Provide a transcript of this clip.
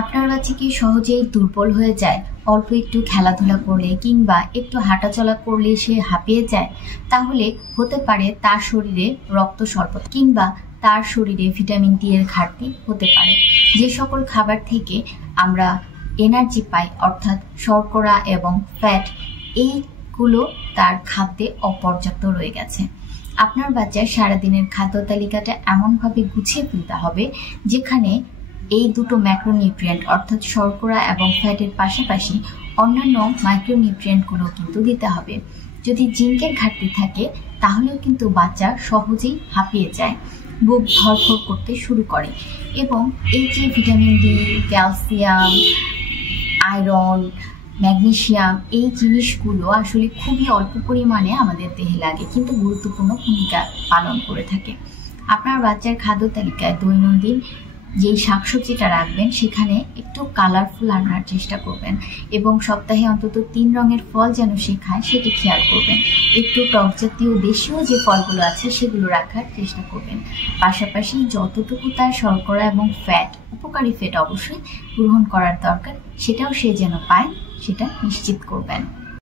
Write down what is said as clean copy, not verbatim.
আপনার বাচ্চা কি সহজেই দুর্বল হয়ে যায়? অল্প একটু খেলাধুলা করলে কিংবা একটু হাঁটাচলা করলে সে হাঁপিয়ে যায়? তাহলে হতে পারে তার শরীরে রক্ত স্বল্পতা কিংবা তার শরীরে ভিটামিন ডি এর ঘাটতি হতে পারে। যে সকল খাবার থেকে আমরা এনার্জি পাই অর্থাৎ শর্করা এবং ফ্যাট, এইগুলো তার খাদ্যে অপর্যাপ্ত রয়ে গেছে। আপনার বাচ্চার সারাদিনের খাদ্য তালিকাটা এমনভাবে গুছিয়ে ফেলতে হবে যেখানে এই দুটো ম্যাক্রোনিউট্রিয়েন্ট অর্থাৎ শর্করা এবং ফ্যাটের পাশাপাশি অন্যান্য মাইক্রোনিউট্রিয়েন্টগুলো কিন্তু দিতে হবে। যদি জিঙ্কের ঘাটতি থাকে তাহলেও কিন্তু বাচ্চা সহজেই হাঁপিয়ে যায়, বুক ধড়ফড় করতে শুরু করে। এবং এই যে vitamin D, calcium, iron, magnesium, এই জিনিসগুলো আসলে খুবই অল্প পরিমাণে আমাদের দেহে লাগে কিন্তু গুরুত্বপূর্ণ ভূমিকা পালন করে থাকে। আপনার বাচ্চার খাদ্য তালিকায় দৈনন্দিন যেই শাকসবজিটা রাখবেন সেখানে একটু কালারফুল আনার চেষ্টা করবেন এবং সপ্তাহে অন্তত 3 রঙের ফল যেন সে খায় সেটি খেয়াল করবেন। একটু টক জাতীয় দেশীয় যে ফলগুলো আছে সেগুলো রাখার চেষ্টা করবেন। পাশাপাশি যতটুকু তার শর্করা এবং ফ্যাট, উপকারী ফ্যাট অবশ্যই গ্রহণ করার দরকার, সেটাও সে যেন পায় সেটা নিশ্চিত করবেন।